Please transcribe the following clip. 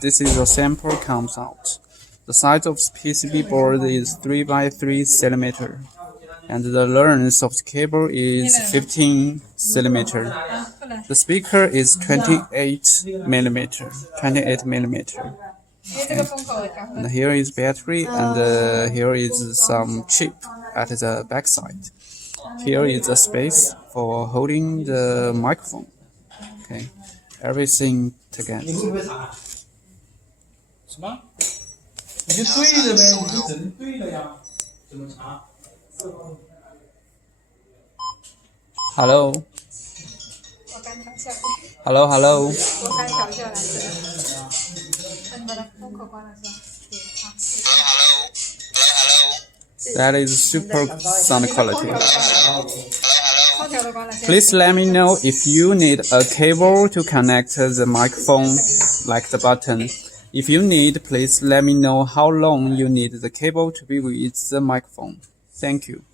this is a sample comes out. The size of the PCB board is 3 by 3 cm, and the length of the cable is 15 cm. The speaker is 28 millimeter. Okay. And here is battery, and here is some chip at the back side. Here is a space for holding the microphone. Okay, everything together. 什么？你就对着呗，你就整对了呀，怎么查？ Hello. 我刚调下来， Hello, hello. 我刚调下来这个。你把它封口关了是吧？对，好。 That is super sound quality. 空调都关了。 Please let me know if you need a cable to connect the microphone, like the button. If you need, please let me know how long you need the cable to be with the microphone. Thank you.